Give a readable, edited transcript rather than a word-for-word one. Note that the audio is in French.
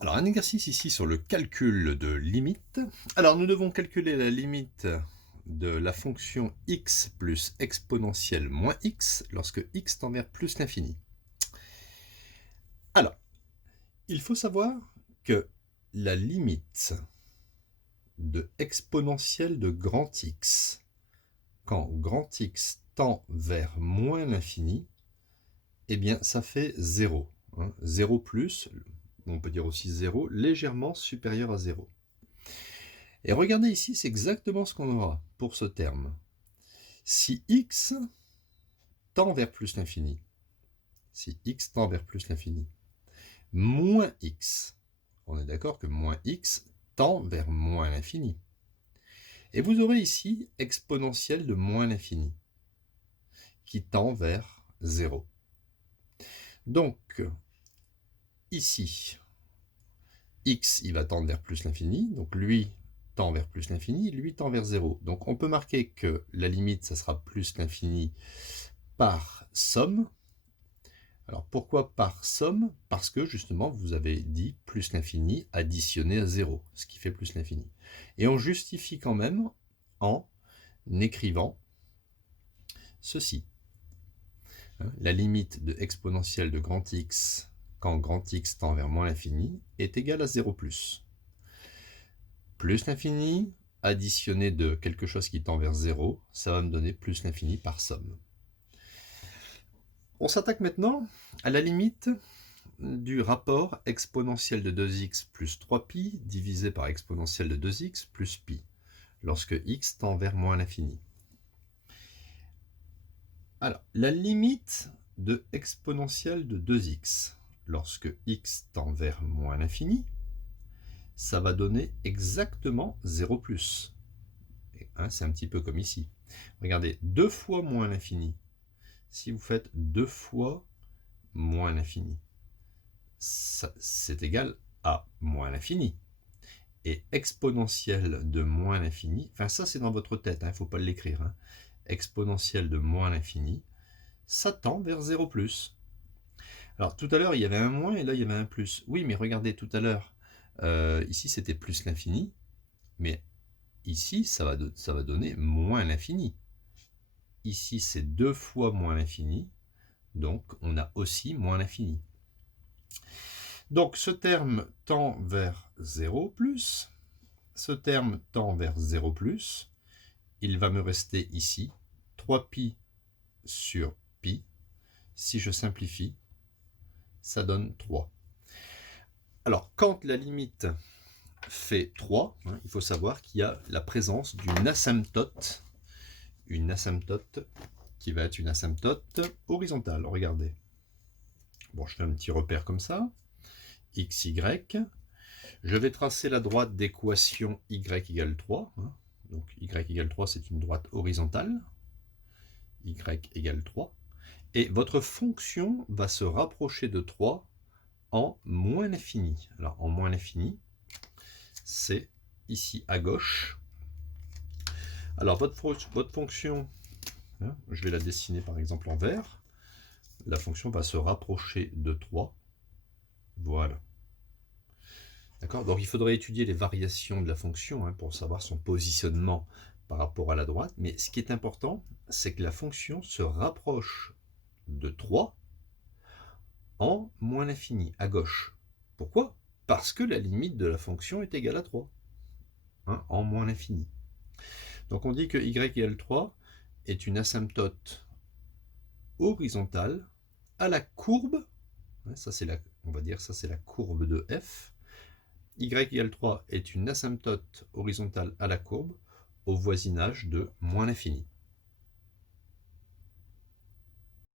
Alors, un exercice ici sur le calcul de limite. Alors, nous devons calculer la limite de la fonction x plus exponentielle moins x lorsque x tend vers plus l'infini. Alors, il faut savoir que la limite de exponentielle de grand X, quand grand X tend vers moins l'infini, eh bien, ça fait 0. 0 plus, on peut dire aussi 0, légèrement supérieur à 0. Et regardez ici, c'est exactement ce qu'on aura pour ce terme. Si x tend vers plus l'infini, moins x, on est d'accord que moins x tend vers moins l'infini. Et vous aurez ici exponentielle de moins l'infini, qui tend vers 0. Donc, ici, x, il va tendre vers plus l'infini, donc lui tend vers plus l'infini, lui tend vers 0. Donc on peut marquer que la limite, ça sera plus l'infini par somme. Alors pourquoi par somme? Parce que justement, vous avez dit plus l'infini additionné à 0, ce qui fait plus l'infini. Et on justifie quand même en écrivant ceci. La limite de exponentielle de grand X quand grand X tend vers moins l'infini est égale à 0 plus. Plus l'infini additionné de quelque chose qui tend vers 0, ça va me donner plus l'infini par somme. On s'attaque maintenant à la limite du rapport exponentielle de 2x plus 3pi divisé par exponentielle de 2x plus pi, lorsque x tend vers moins l'infini. Alors, la limite de exponentielle de 2x, lorsque x tend vers moins l'infini, ça va donner exactement 0 plus. C'est un petit peu comme ici. Regardez, 2 fois moins l'infini. Si vous faites 2 fois moins l'infini, c'est égal à moins l'infini. Et exponentielle de moins l'infini, enfin ça c'est dans votre tête, il ne faut pas l'écrire. Exponentielle de moins l'infini, ça tend vers 0 plus. Alors tout à l'heure il y avait un moins et là il y avait un plus. Oui, mais regardez tout à l'heure, ici c'était plus l'infini, mais ici ça va donner moins l'infini. Ici c'est 2 fois moins l'infini, donc on a aussi moins l'infini. Donc ce terme tend vers 0 plus, ce terme tend vers 0 plus, il va me rester ici 3pi sur pi. Si je simplifie, ça donne 3. Alors quand la limite fait 3, il faut savoir qu'il y a la présence d'une asymptote, qui va être une asymptote horizontale. Regardez. Bon, je fais un petit repère comme ça, xy. Je vais tracer la droite d'équation y égale 3. Donc y égale 3, c'est une droite horizontale. Y égale 3. Et votre fonction va se rapprocher de 3 en moins l'infini. Alors en moins l'infini, c'est ici à gauche. Alors votre fonction, je vais la dessiner par exemple en vert. La fonction va se rapprocher de 3. Voilà. D'accord. Donc il faudrait étudier les variations de la fonction pour savoir son positionnement par rapport à la droite. Mais ce qui est important, c'est que la fonction se rapproche de 3 en moins l'infini, à gauche. Pourquoi? Parce que la limite de la fonction est égale à 3, en moins l'infini. Donc on dit que y égale 3 est une asymptote horizontale à la courbe, ça c'est on va dire ça c'est la courbe de f. Y égale 3 est une asymptote horizontale à la courbe au voisinage de moins l'infini.